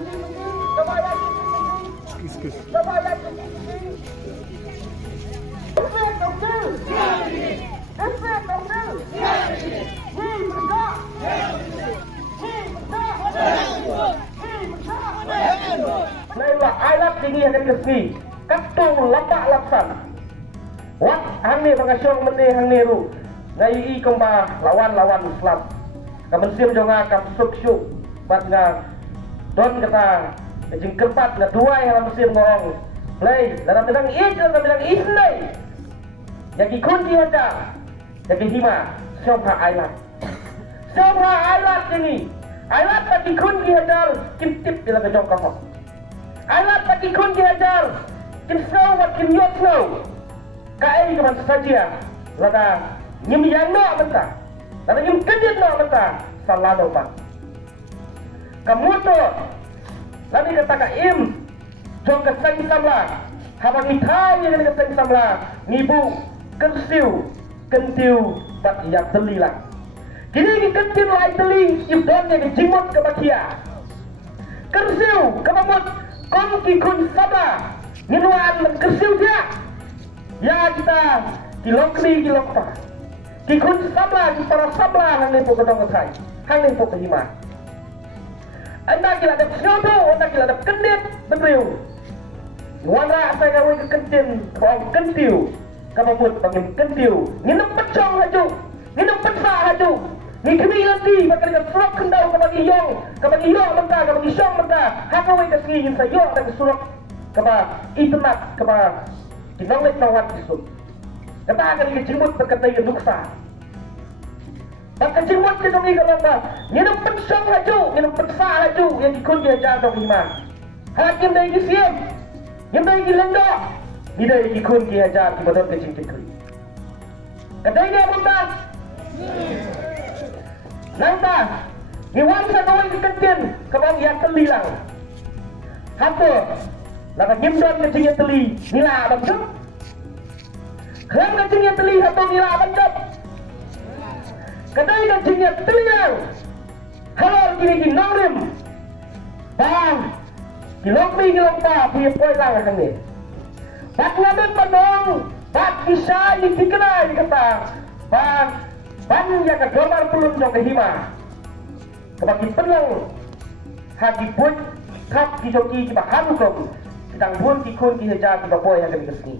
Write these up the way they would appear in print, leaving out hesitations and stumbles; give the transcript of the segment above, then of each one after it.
Lewat alat tinggi akan kesi katung lapak lapsan wat hangni pengasyong meni hangni ru ngai kemba lawan Islam kamensim jonga kam suk bat nga don kata jing kerpat na duai halam mesim ngorong play dalam bidang isnai jadi kunci ada jadi hima somha alat ini alat bagi kunci hadar kim-tip bila kejong kahok alat bagi kunci hadar kim snow wat kim yot snow kai kaman saja lada nyim yang no mentah lada nyim kedit no mentah salah lupa kamu tu lagi kata kaim jong keseng samla habang mithai yang keseng samla ngibu kentiu bat yang telilah kini kentiu lai teli ibdan yang jimut ke bakia kentiu kemamut kongki kun sabla ninuan kentiu dia ya kita kilokri kilokta kikun sabla para sabla hangni po kedong kesai hangni po kehima anda kila ada syoto anda kila ada kendit benriu wala saya gawe ke kentin kong kentiu kamamut pangin kentiu nginep pecong haju nginep petsa haju ni kini nanti bakal ke surok kendau kabagi yong mentah kabagi syong mentah hakawe ke singin sayong dan ke surok kaba itenat kaba kinolek nawat isut kata akan kecimut berkata yang nuksa maka cimut ke dong ikan lomba nginep pensong haju nginep pensa haju yang ikut dia jadong iman hakim dari kisiam yang dari kilendok ni dari ikut dia jadong betul kecingkit kri kata ini abundan nanta ni wansa kawai kekentin kabang yang telilang hampir laka nyimdon kecingnya teli nila abang jom kerang kecingnya teli atau nila abang jom kadai kecingnya teli lang halor kini nongrim bang kilokri kilokpa punya poin lang akan ni bat ngamit panong bat bisa dikenal kata bang yang kegambar pulun jong kehima kebagi penang hati pun kap kijoki kiba hanukom kitang pun kikun kiheja kiba poy yang kami kesini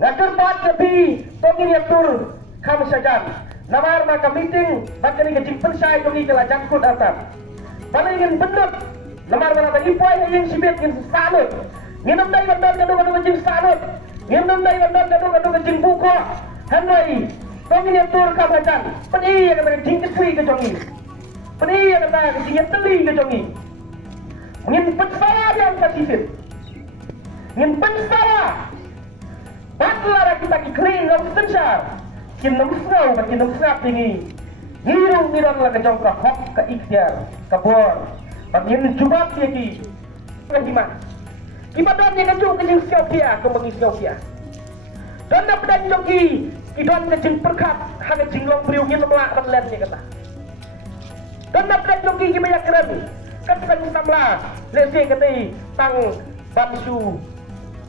ngatur bat kepi tongin yatur kami sajan namar maka meeting bat kani kecing pensai tongi kela jangkut atas mana ingin benut namar mana bagi poy yang sibit ingin sanut nginam dai bandar kadu kecing sanut nginam dai bandar kadu kecing buko handai tongin yatur kami sajan peni yang kata kecing kesui kejongi peni yang kata kecing teli kejongi ngin salah yang pasifit ngin salah batlara kita kikrin ng sensar kinamsnaw at kinamsnap tingi ngirong lang kajong kahok ka ikhtiar kabor pag yun jubat siya ki kahima ibadan niya kajong kajong siya kung mag-isyaw siya doon na padan yung ki idon kajong perkat hanggang jinglong priyo ngin namla ranlan niya kata doon na padan yung ki kimayak rin kasang samla lesi kati tang bamsu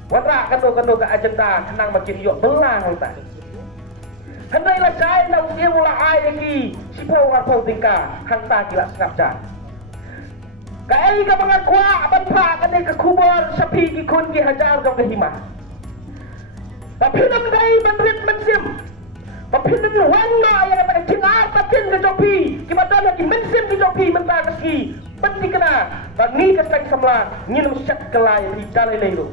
watra kado ka agenda kanang makin yo belang ta handai la sai na usia mula ai lagi sipo warpo tingka hanta kila skapja ka ai ka mga kwa ban pa kani ka kubor sapi ki kun ki hajar dong ke hima papinam dai bandrit mensim papinam wanga yang kata cingar patin ke jopi ki badan ki mensim ki jopi menta ki penting kena bagi kesang semla nginum syak kelai di dalai lelo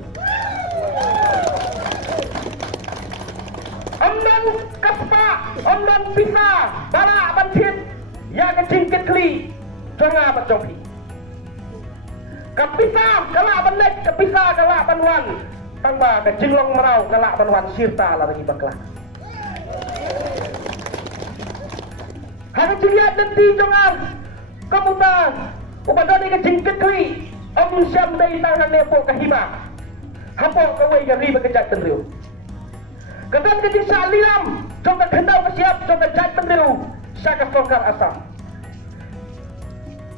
ondan kaspa ondan pisa bala bantit ya kecing kekli jonga bajopi kapisa kala banek kapisa kala banwan tangba kejinglong merau kala banwan sirta lagi bakla hari jiliat nanti jongan kemudian upadani kecing kekli om syam dari tangan nepo kahima hapo kawai gari bekejat tenriu kedan kecing salilam coba kendau kesiap coba jat tenriu saka sokar asam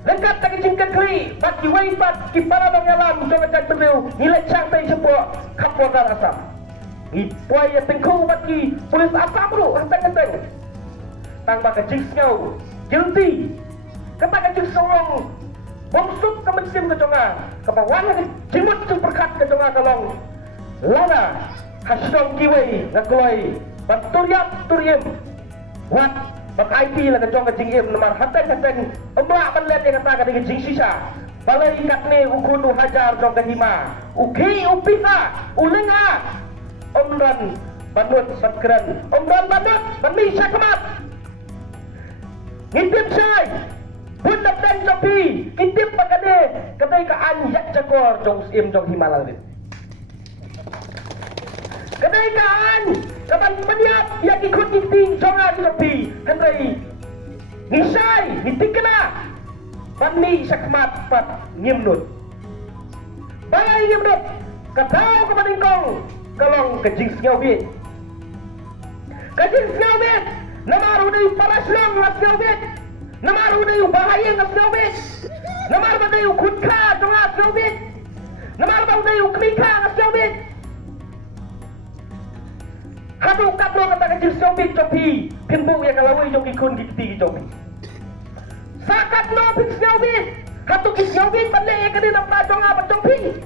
lengkap tak jingkat kli bagi waipat ki para dong alam jong ajan beriu nilai cang tai sepo kapolda asam i puai ya tengku bagi polis asam ru hantang-hantang tang baka jing ngau guilty kata ka jing sorong bongsuk ka mensim ka jonga ka bawan ka jimut tu perkat ka jonga kalong lana hasdong kiwei ngakloi panturiap turiem wat bak IP la ka jong ka jing em namar hantang-hantang umla ban let yang kata ka dengan jing sisa balai katne ukunu hajar jong ka hima uki upisa ulenga omran banut patkeran omran banut bani syakmat ngintip say pun dapat jopi ngintip pakade kadai ka anjak cakor jong sim jong himalang dit kadai ka an kapan peniap ya ikut inting jonga jopi hendrai nisai nitikna bani syakmat pat ngimnut balai ngimnut kadau ka badingkong kalong kejing sengawit kejing sengawit namaru dayu paraslong na sengawit namaru dayu bahaya na sengawit namaru dayu kutka na sengawit namaru dayu kemika na sengawit hadu katlo kata kejing sengawit jopi pinbu ya kalawai joki kun dikti jopi sakat no pin sengawit hatu kisengawit balik ya kadina pajong apa jopi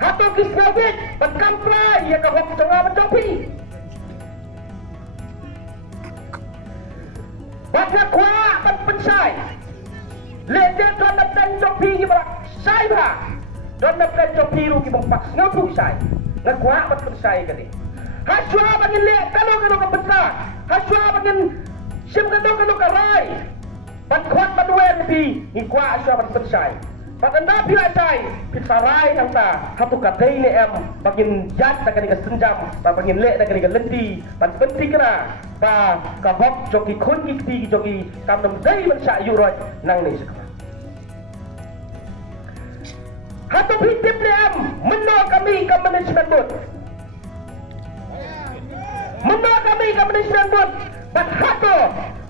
Hato kisnabit, pagkampray, ya kahok sa nga majopi. Pagkakwa, pagpansay. Lede, doon na plan jopi, ibalak say ba? Doon na plan jopi, ruki mong paks, nga po say. Nagwa, pagpansay ka din. Haswa, bagin liya, kano kapatsa. Haswa, bagin, sim kano karay. Pagkwat manuwer, ikwa, haswa, pagpansay. Paganda pilasay, pitsaray ang ta, hatu katay ni em, bagin jat na kaniga senjam, bagin le na kaniga lendi, panpenti kena, pa kahok joki kun gikti joki kamdam day man sa yurot nang ni sakma. Hatu pitip ni em, meno kami ka management board. Meno kami ka management board, but hatu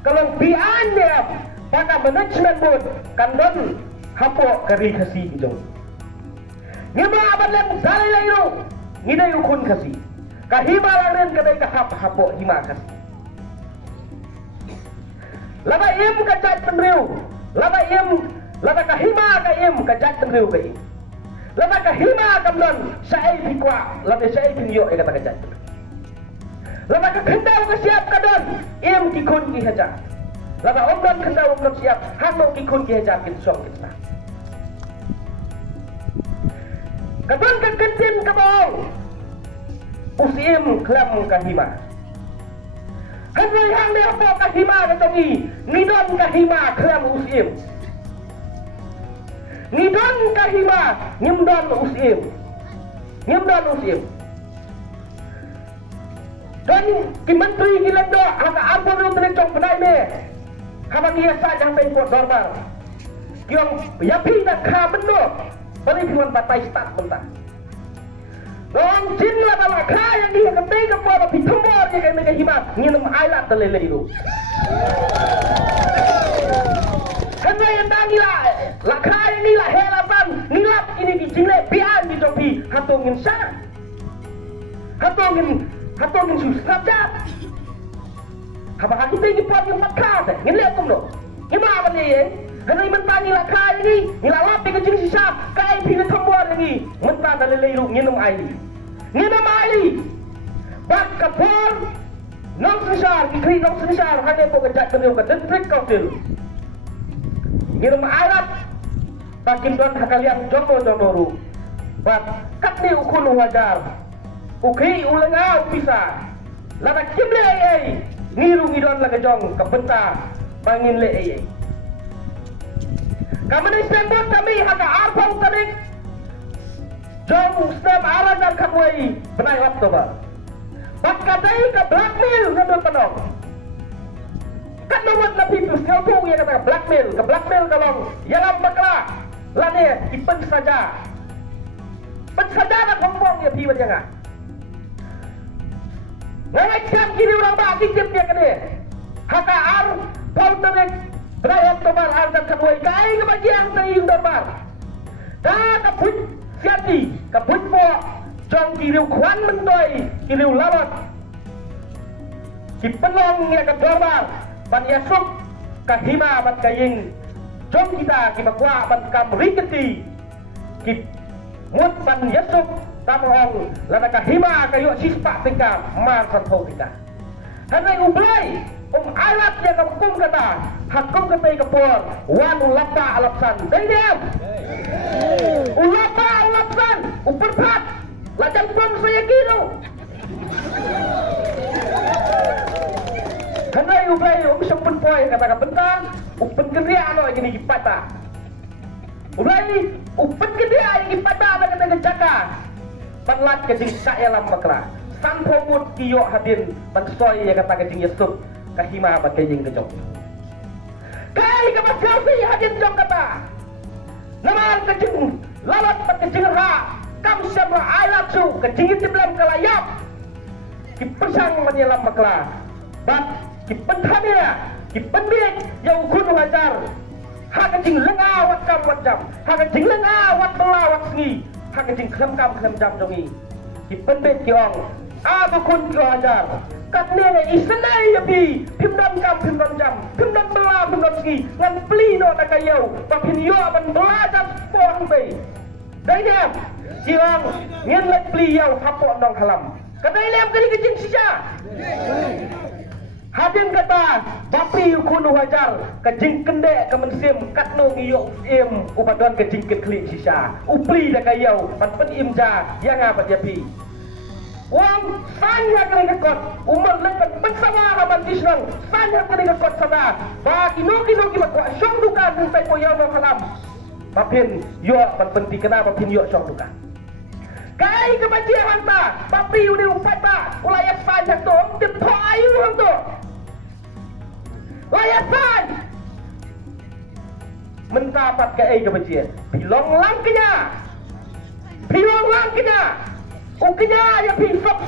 kalau bian ni em, baka management board kandon hapo kari kasi ito. Ngima abalan dalay layo, ngida yukun kasi. Kahima lang rin kaday kahap-hapo hima kasi. Laba im kajat penriu, laba kahima ka im kajat penriu kay. Laba kahima kamnon sa ay pikwa, laba sa ay pinyo ay kata kajat. Laba kakendaw ka siap kadon, im kikun kihaja. Laba omron kendaw omron siap, hamo kikun kihaja kinsong kita. Kadang kekentin kabau usim klam kahima Hadai hang dia apa kahima katongi nidon kahima klam usim nidon kahima nyimdon usim dan ki menteri gilendo aga ampun lu telecong benai me habang iya sa jang pen ko dorbar kiong yapi nak kha bendo balik tuan batai start bentar. Dong jinla bala kaya dia ketika pada pitumor dia kaya mega himat nginum ailat telele itu. Karena yang dah gila, lah kaya ni lah helapan, nilap ini di jinle bian di jopi hatongin sana, hatongin susah jat. Habang aku tinggi puan yang makat, ngeliat kum lo, gimana ni? Karena mentah nila kaya ni, nila lapi ke jing sisa, kaya pina tambor lagi, mentah dalilay nginum air. Nginum air, bak kapor, nong sensar, ikri nong sensar, hanya po kejat keniu ke distrik council. Nginum airat, bakin don hakaliang jono-jonoru, bak katni ukulu wajar, ukri ulenga upisa, lana kimle ay, ngiru ngidon laga jong, kebenta, bangin le ay. Kami disebut kami agak arpang tarik jom stem aran dan kamway benai laptopa bakatai ke blackmail ngadol panong kan nomor na people skelpung ya kata blackmail kalong yalam bakla lane ipen saja na kompong ya piwan yang ngajak kini orang ba titip dia kene haka ar pau tarik berayap tobar ardan kaboi kai ke bagian tayung tobar ta kaput siati kaput po jong kiriu kwan mendoi kiriu lawat kipenong ya kadorbar ban yasuk kahima ban kaying jong kita kibakwa ban kam riketi kip mut ban yasuk tamohong lada kahima kayu sispa tingka mar santo kita hanai ublai alat yang hukum kata hakum kata kapor wan ulapa alapsan dayam ulapa alapsan uperpat lajang pun saya kira hanai ublai sempun poy kata bentang upen keria ano gini gipata ublai upen keria gipata ada kata gejaka panlat kejing saya lam makra sampomut kiyo hadin bansoy yang kata kejing yesuk kahima bat kejing kejong kai ka basyasi hadin jong kata naman kejing lalat bat kejing ra kam syabra alat su kejing tiblam kalayap kipesang menyelam makla bat kipenthamia kipenbik yang kudu hajar ha kejing lenga wat kam wat jam ha kejing lenga wat bela wat sengi ha kejing klem kam klem jam jongi kipenbik kiong abu kun kio hajar kat nene isenai yapi pimdam kam pimdam jam pimdam bela pimdam segi ngan pli no takayau papin yo ban bela jam pohang pe dai dem jiang ngien lek pli yau hapo nong halam kadai lem kali kejing sisa hadin kata bapi kun hajar kejing kendek kemensim kat no ngiyo im upadon kejing kekli sisa upli takayau ban pen imja yang apa yapi wang sanya kena kekot umur lekat bersama laban Islam sanya kena kekot sana bagi noki makwa syong dukan sampai poyau no halam bapin yo penting kena bapin yo syong dukan kai kebajian hanta bapi uni upata ulayak sanya to depo ayu hang to layak san mendapat kai kebajian bilong langkenya ukenya ya pin sok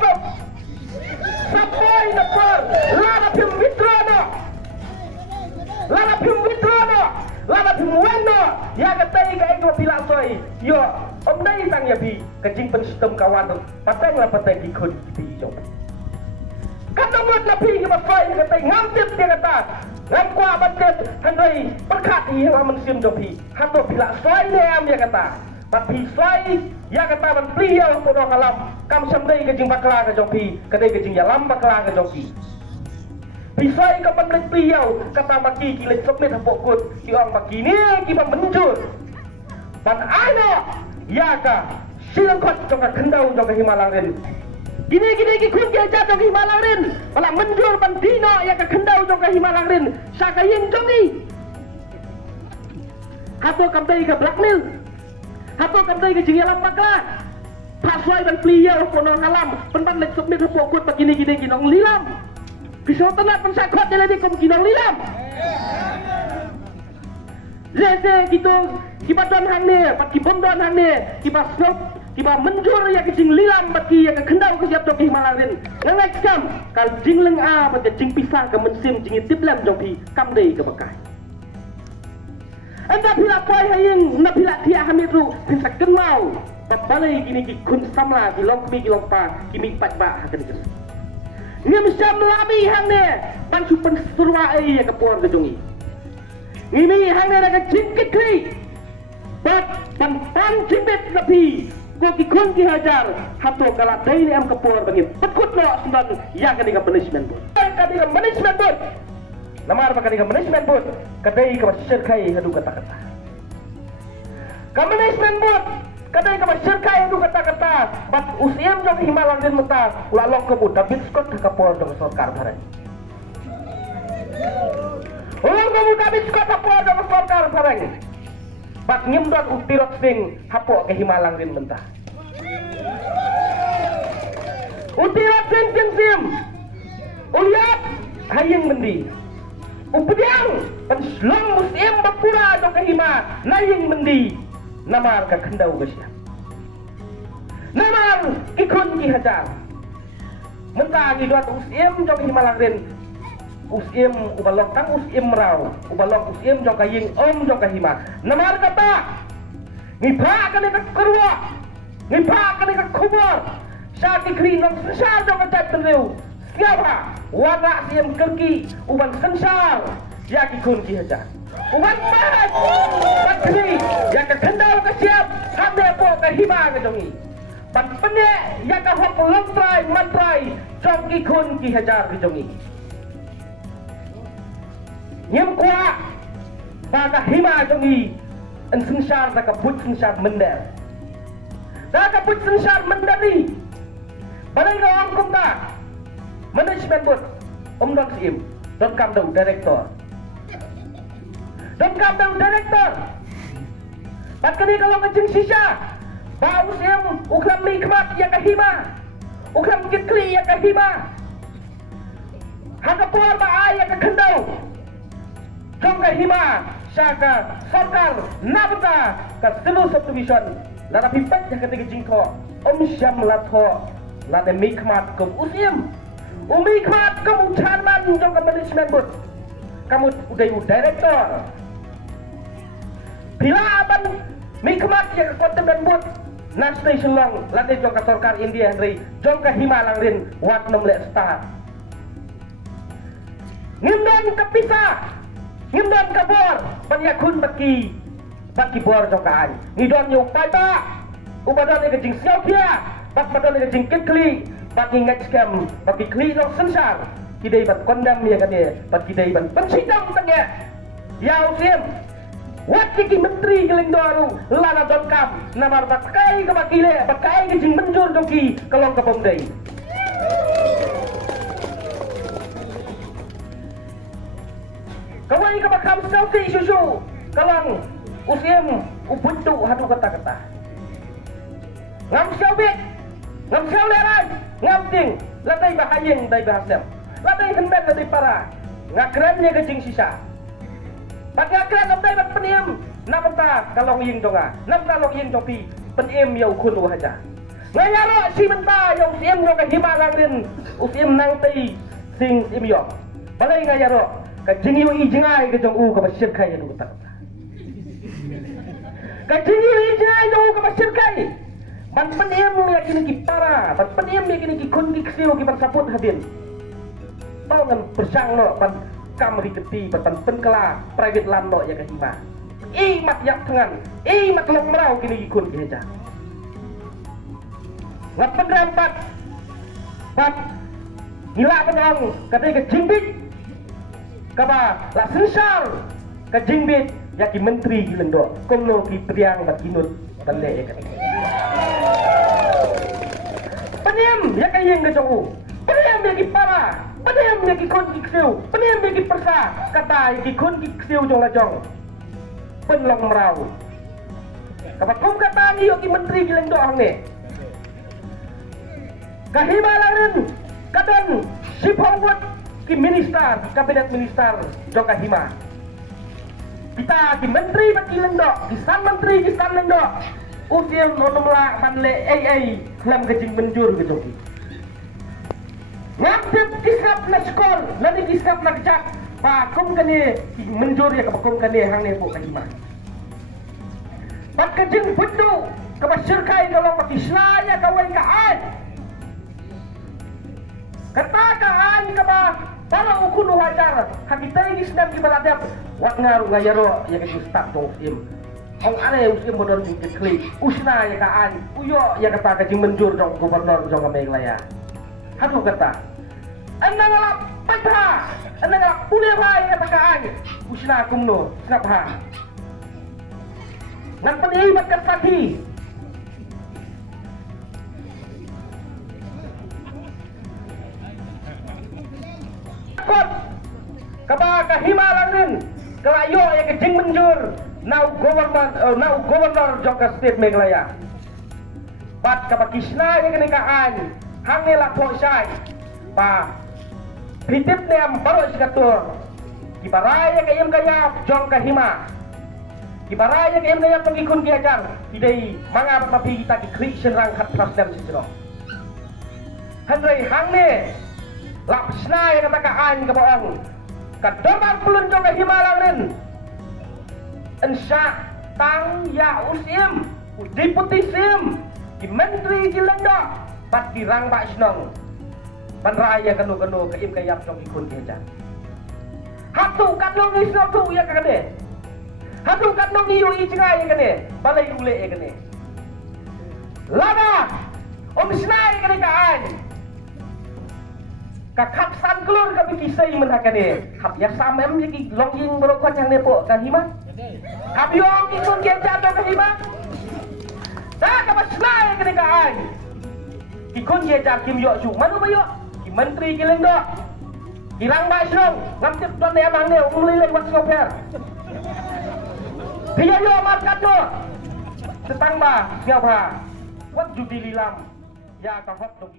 sampai napar lada pim witrono lada pim weno ya katai ka itu pila soi yo omdai tang ya bi kejing pen sistem kawan patang la patai dikun bi jong kata mut la pi ke pasai katai ngamtip dia kata ngan kwa batet handai perkat yang mensim jopi hato pila soi ne am ya kata tapi sai ya kata ban pliau podo kalam kam samdai kejing bakla ke jopi kadai kejing yalam bakla ke jopi pisai ka ban pliau kata baki kilet submit hapok kut kiong baki ni ki ban menjur ban ana ya ka silang kot jong kendau jong himalang ren gini ki kun ki aja jong himalang ren bala menjur ban dino ya ka kendau jong himalang ren sakayin jongi hapo kamdai ka blackmail hapo kamdai ke jingalam bakla paswai dan pliau kono halam penpan lek submit hapo kut begini ginong lilam pisau tenat pensakot dia lagi kom ginong lilam lese gitu kibatan hang ne pat kibondon hang ne kiba snop kiba menjur ya ke jing lilam baki ya ke kendau ke siap joki malarin ngai kam kal jing leng a bat jing pisah ke mensim jing tiblam joki kamdai ke bekai anda bila poy hayeng na bila dia hamiru bisa kenal balai gini ki kun samla ki long mi ki long pa ki mi pat ba hakan ke ngem sam labi hang ne ban supen surwa ai ya kapor ke jongi ngimi hang ne ka jingkit kri bat ban pan jimbet labi ko ki kun ki hajar hato kala dai ne am kapor bangin pekut lo sundan ya ka diga punishment bot ka diga punishment bot namar ba ka diga punishment bot kadai ka syirkai hadu kata-kata ka punishment bot kadai ka syirkai hadu kata-kata bat usiam jong himalang din mata ula lok ke buta biskot ka kapor jong sarkar bharai ulur ka buta biskot ka kapor jong sarkar bharai bat nyimdon utirot sing hapo ke himalang din mentah utirot sing sim uliat hayeng mendi upediang penslong musim bapura jong ke hima nayeng mendi namar ka kendau gesya namar ikun ki hajar mentah ki dua usim jong himalang din usim ubalok tang usim rau ubalok usim jong kaying jong kahima namar kata ngipha kali ka kerwa ngipha kali ka khubor sa kri nong sensar jong ka tenreu siapa warna sim kerki uban sensar ya ki kun ki haja uban mat patri ya ka kendal ka siap hande po ka hima ka jongi pan pene ya ka hop lantrai mantrai jong ki kun ki hajar ki jongi nyem kwa ba ka hima jongi an sensar da ka put sensar mender da ka put sensar mendari balai ka ang kumta management board don sim don kam dau director don kam dau director pat kani kalau ngejeng sisa bau sim ukram nikmat ya kahima ukram kitli ya kahima hakapor ba ay ya kakhandau jong kahima saka sarkar nabta ka selu subdivision lada pipat ya ketika jingko syam latho lada nikmat kum usim umi khat kamu chairman jong ka management board kamu udah director bila aban mikmat ya ka content board na station long lade jong ka sarkar India ri jong ka himalang rin wat nomle star ngimdan ka pisa ngimdan ka bor panyakun baki bor jong ka an ngidon yu pai ba ubadon ke jing siao kia bak badon ke jing kekli bagi ngat scam bagi kli no sensar kidai ban kondam ya kane bat kidai ban pensidang tanya ya usim wat ki menteri geleng doru lana don kam namar bakai ke bakile bakai ke jing menjur doki kalong ke pomdai kawai ke bakam selfie susu kalong usim ubuntu hadu kata-kata ngam siobit ngam siau leran ngam ting latai bahayeng dai bahasem latai hendak dai para ngakrennya kejing sisa pat ngakren latai bat peniem namta kalong ying donga namta lok ying topi peniem yau kun haja ngayaro si menta yau siem no ka himalang rin usim nang tai sing sim yo balai ngayaro ka jingi wi jingai ke jong u ka basir kai nu ta ka jingi wi jingai jong u ka basir kai ban peniem ya kini ki para ban peniem ya kini ki kun ki ksio ki ban saput habin tau ngan bersang no ban kam ri tepi ban penkela private land no ya ka hima mat yak tengan mat long merau kini ki kun ki haja ngat penrampat bat gila penong katanya ke jingbit kaba la sensar ke jingbit ya ki menteri ki lendo komno ki priang bat kinut balle ya ka peniem ya kayeng ke jong peniem ya ki para peniem ya ki kon ki ksiu peniem ya ki persa kata ya ki kon ki ksiu jong la jong penlong merau kapat kum kata ni yo ki menteri ki lendo hang ne kahimalangan kadang sipawat ki minister kabinet minister jong kahima kita ki menteri baki lendo ki san menteri ki san lendo usil nonomla manle lam kejing menjur ke joki ngapip kisap na skor lani kisap na kejak pa kum kani menjur ya kapakum kani hang ne po kahima pat kejing bundu kabasirkai kalau pati slaya kawai kaan katakaan ka ba para ukun wajar hakitai gisnam ki baladap wat ngaru ngayaro ya ke start dong im ong ane usim bodor di klik usna ya kaan uyo ya kata kajing menjur dong gubernur jong Meglaya hadu kata anda ngalap patra anda ngalap punya bai kata kaan usna kumno snap ha ngan peni bat kasaki kot kaba kahimalang rin kalayo ya kejing menjur now governor Jogja State Meglaya pat kaba kisna ya kenikaan hang nila po syai pa pitip nem baro sikatur kibaraya kayem gaya jong kahima kibaraya kayem gaya pengikun kiajar idai manga papi kita ki Christian rangkat prasdam sisiro handrai hang ne lapsna ya katakaan kabaong Kadomar pulun jong himalang rin. Ensya tang ya usim, deputi sim, di menteri jilanda, bat dirang bak senong. Ban raya kanu ke im kayap jong ikun keja. Hatu kanong isno tu ya kene. Hatu kanong iu i cengai kene, balai ule kene. Lada om snai kene kaan. Kakap san kelur kami kisai menakane. Hap ya samem yaki longjing berokot yang nepok kahima. Hap yong ikun keja to kahima. Dah kapas snai kene kaan. Ikun keja kim yok su manu bayo. Ki menteri kileng do. Hilang bak senong. Ngamtip tuan dia amang dia umlileng wak soper. Dia yo markat do. Setang ba, siapa? Wat judi lilam. Ya kahot dong.